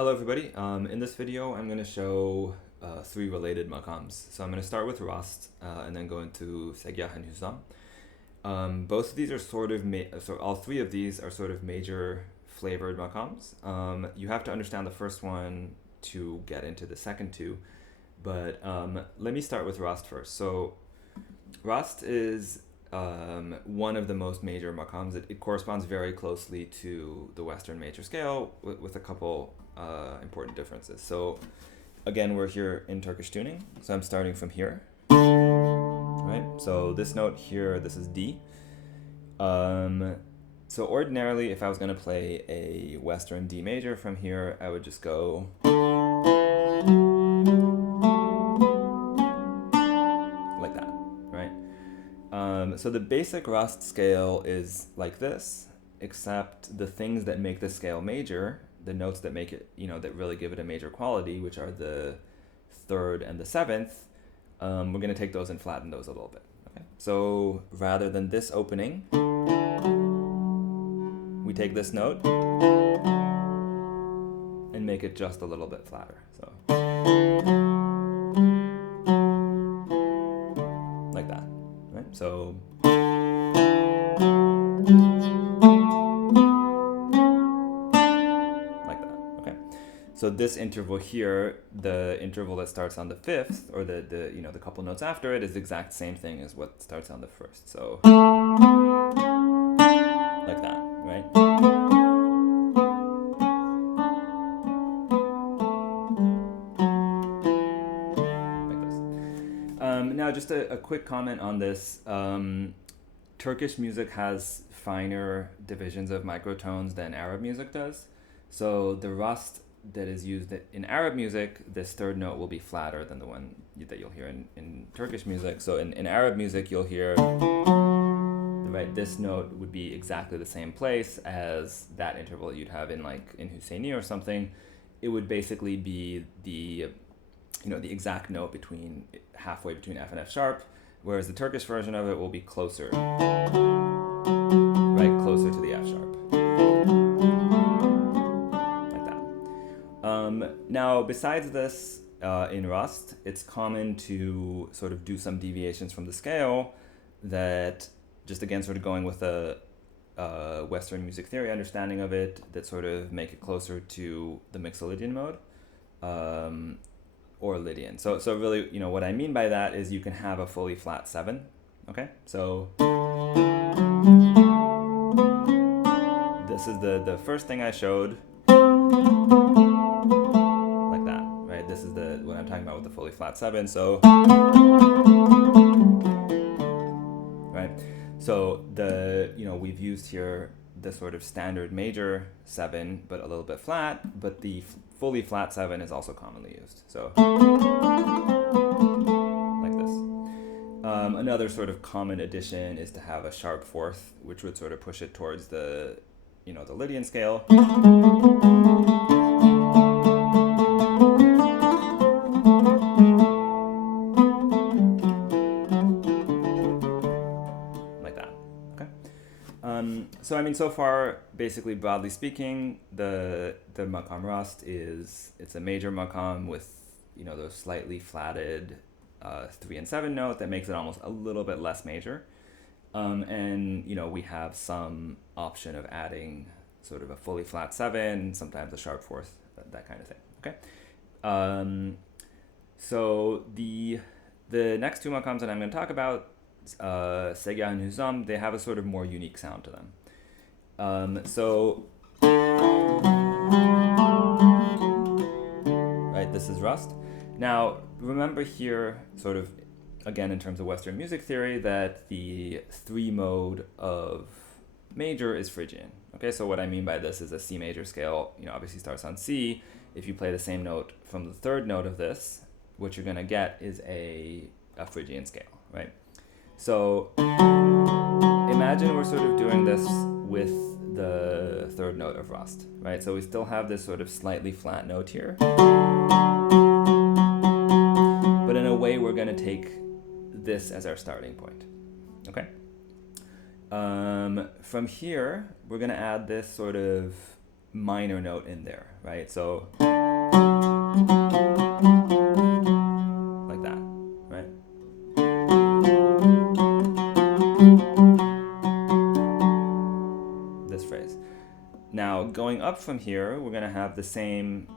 Hello everybody. In this video I'm going to show three related makams. So I'm going to start with Rast and then go into Segah and Huzzam. Both of these are sort of, all three of these are sort of major flavored makams. You have to understand the first one to get into the second two, but let me start with Rast first. So Rast is one of the most major makams. It corresponds very closely to the Western major scale with a couple important differences. So again, we're here in Turkish tuning. So I'm starting from here, right? So this note here, this is D. So ordinarily, if I was going to play a Western D major from here, I would just go like that, right? So the basic Rast scale is like this, except the things that make this scale major, the notes that make it, that really give it a major quality, which are the third and the seventh, we're going to take those and flatten those a little bit. Okay? So rather than this opening, we take this note and make it just a little bit flatter. So like that, right? So so this interval here, the interval that starts on the fifth, or the couple notes after it, is the exact same thing as what starts on the first. So like that, right? Like this. Now, just a quick comment on this. Turkish music has finer divisions of microtones than Arab music does. So the Rast that is used in Arab music, this third note will be flatter than the one that you'll hear in Turkish music. So in Arab music, you'll hear, right, this note would be exactly the same place as that interval you'd have in Husseini or something. It would basically be the exact note halfway between F and F sharp, whereas the Turkish version of it will be closer, right, closer to the F sharp. Now, besides this, in Rast, it's common to sort of do some deviations from the scale that, just again, sort of going with a Western music theory understanding of it, that sort of make it closer to the Mixolydian mode, or Lydian. So really, what I mean by that is you can have a fully flat 7, okay? So this is the first thing I showed. Like that, right? This is what I'm talking about with the fully flat 7. So, right? So we've used here the sort of standard major 7, but a little bit flat, but the fully flat 7 is also commonly used. So, like this. Another sort of common addition is to have a sharp fourth, which would sort of push it towards the Lydian scale. So I mean, so far, basically, broadly speaking, the makam Rast it's a major makam with those slightly flatted 3 and 7 note that makes it almost a little bit less major, and we have some option of adding sort of a fully flat 7, sometimes a sharp fourth, that kind of thing. Okay, so the next two makams that I'm going to talk about, Segah and Huzzam, they have a sort of more unique sound to them. So, right, this is Rast. Now, remember here, sort of, again, in terms of Western music theory, that the 3 mode of major is Phrygian. Okay, so what I mean by this is a C major scale, obviously starts on C. If you play the same note from the third note of this, what you're going to get is a Phrygian scale, right? So imagine we're sort of doing this with the third note of Rast, right? So we still have this sort of slightly flat note here, but in a way we're going to take this as our starting point, okay? From here, we're going to add this sort of minor note in there, right? So like that, right? This phrase. Now, going up from here, we're going to have the same.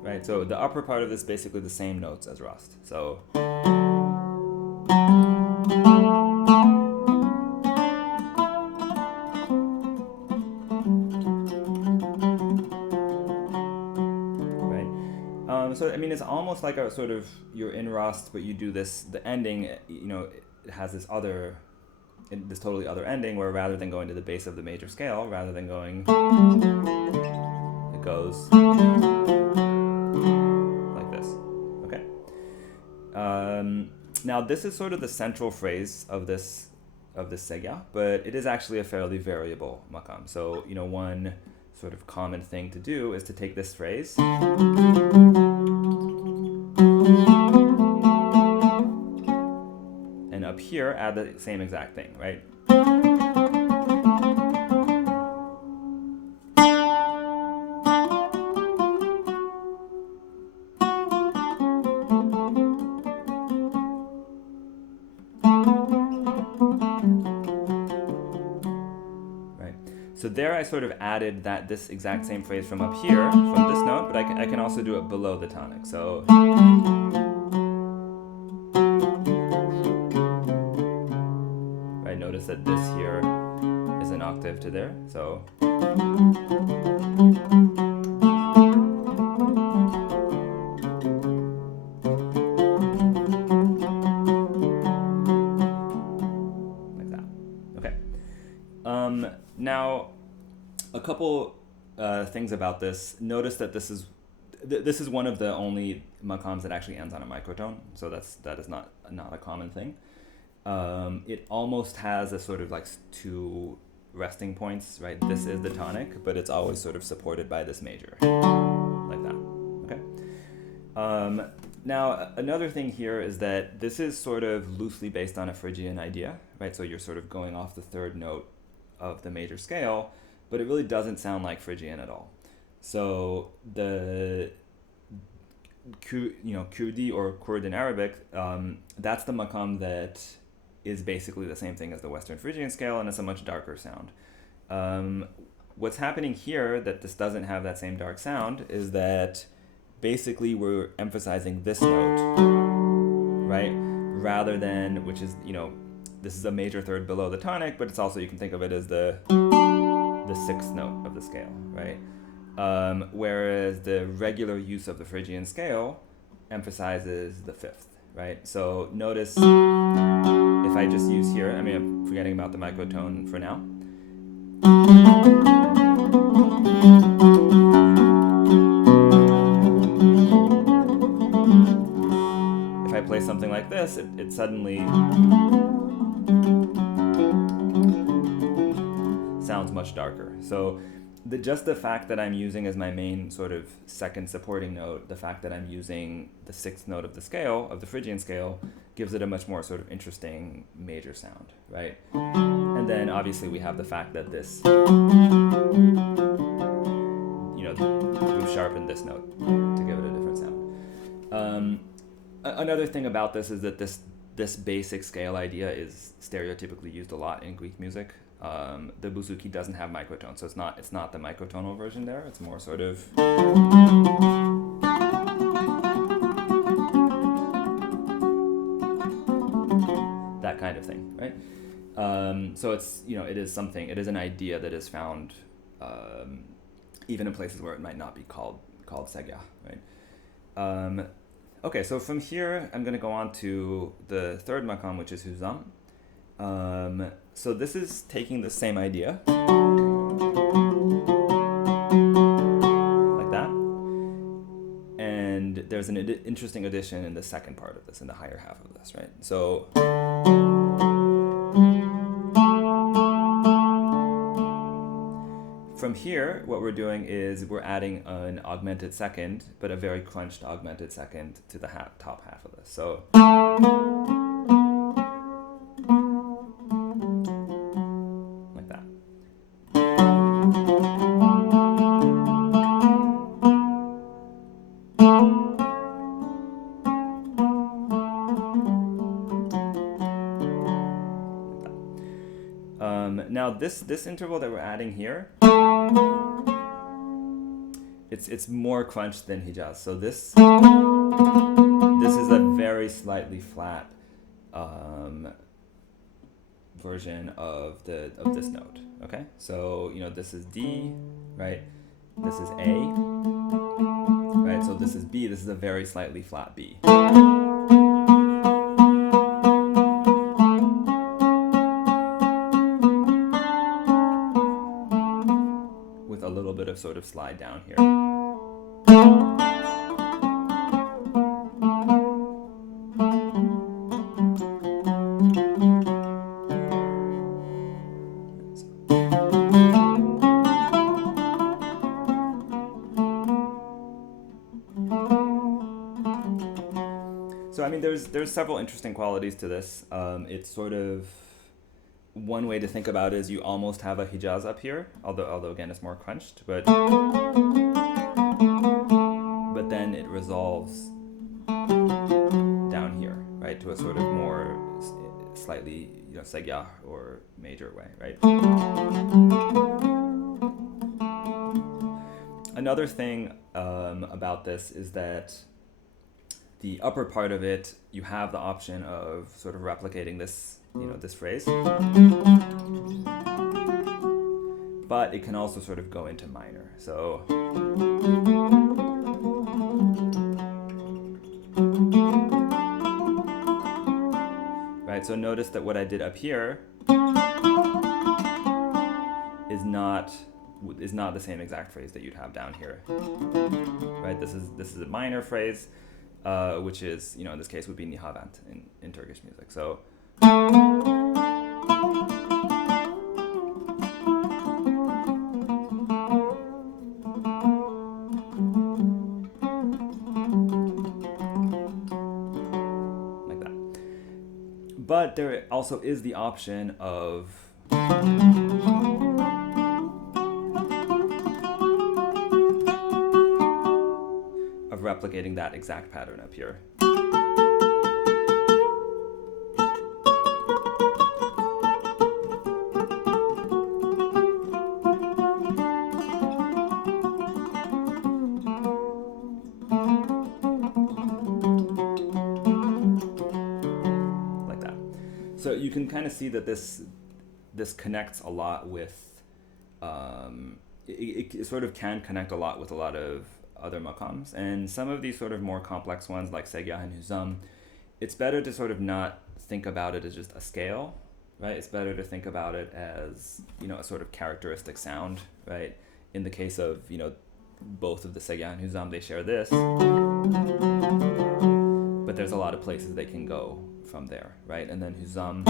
Right, so the upper part of this is basically the same notes as Rast. So. So I mean, it's almost like a sort of, you're in Rast, but you do this, the ending, you know, it has this other, this totally other ending, where rather than going to the base of the major scale, rather than going, it goes like this. Okay. Now this is sort of the central phrase of this Segah, but it is actually a fairly variable makam. So, you know, one sort of common thing to do is to take this phrase and up here add the same exact thing, right? So there I sort of added this exact same phrase from up here, from this note, but I can also do it below the tonic. So right, notice that this here is an octave to there. So like that. Okay. Now, a couple things about this. Notice that this is one of the only makams that actually ends on a microtone, so that is not a common thing. It almost has a sort of like two resting points, right? This is the tonic, but it's always sort of supported by this major, like that. Okay. Now, another thing here is that this is sort of loosely based on a Phrygian idea, right? So you're sort of going off the third note of the major scale, but it really doesn't sound like Phrygian at all. So the Kurdi or Kurd in Arabic, that's the makam that is basically the same thing as the Western Phrygian scale, and it's a much darker sound. What's happening here that this doesn't have that same dark sound is that basically we're emphasizing this note, right? Rather than, which is, this is a major third below the tonic, but it's also, you can think of it as the sixth note of the scale, right? Whereas the regular use of the Phrygian scale emphasizes the fifth, right? So notice if I just use here, I'm forgetting about the microtone for now. If I play something like this, it suddenly sounds much darker. So just the fact that I'm using as my main sort of second supporting note, the fact that I'm using the sixth note of the scale, of the Phrygian scale, gives it a much more sort of interesting major sound, right? And then obviously we have the fact that this, we've sharpened this note to give it a different sound. Another thing about this is that this basic scale idea is stereotypically used a lot in Greek music. The bouzouki doesn't have microtone, so it's not the microtonal version there. It's more sort of that kind of thing, right? So it's it is an idea that is found even in places where it might not be called Segah, right? Okay, so from here I'm going to go on to the third makam, which is Huzzam. So this is taking the same idea, like that, and there's an interesting addition in the second part of this, in the higher half of this, right? So from from here, what we're doing is we're adding an augmented second, but a very crunched augmented second to the top half of this. So like that. Now this interval that we're adding here, it's more crunched than Hijaz. So this is a very slightly flat version of this note. Okay, so this is D, right? This is A, right? So this is B. This is a very slightly flat B. With a little bit of sort of slide down here. So I mean, there's several interesting qualities to this. It's sort of, one way to think about it is you almost have a Hijaz up here, although again it's more crunched, but then it resolves down here, right, to a sort of more slightly Segah or major way, right? Another thing about this is that the upper part of it, you have the option of sort of replicating this, this phrase, but it can also sort of go into minor. So right, so notice that what I did up here is not the same exact phrase that you'd have down here, right? This is a minor phrase, which is, in this case would be nihavant in Turkish music. So like that. But there also is the option of replicating that exact pattern up here. Like that. So you can kind of see that this connects a lot with, it sort of can connect a lot with a lot of other makams, and some of these sort of more complex ones like Segah and Huzzam, it's better to sort of not think about it as just a scale, right? It's better to think about it as, a sort of characteristic sound, right? In the case of, both of the Segah and Huzzam, they share this, but there's a lot of places they can go from there, right? And then Huzzam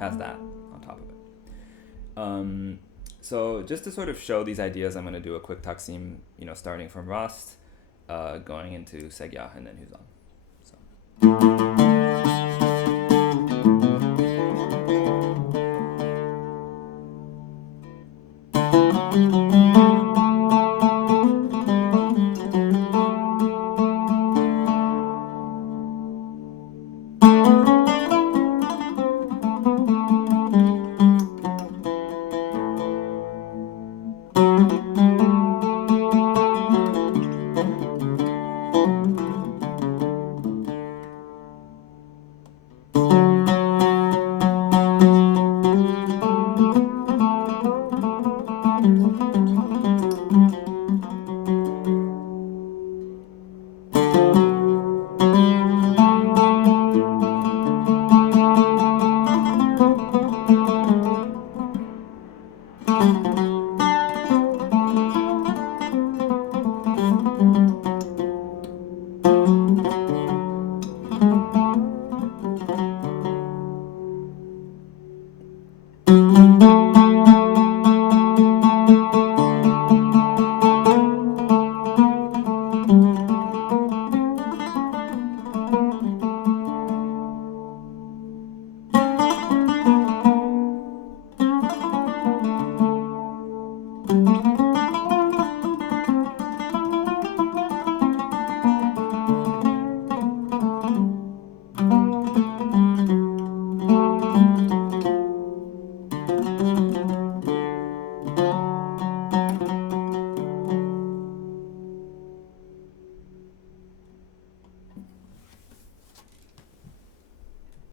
has that on top of it. So just to sort of show these ideas, I'm going to do a quick taksim, starting from Rast, going into Segah and then Huzzam. So.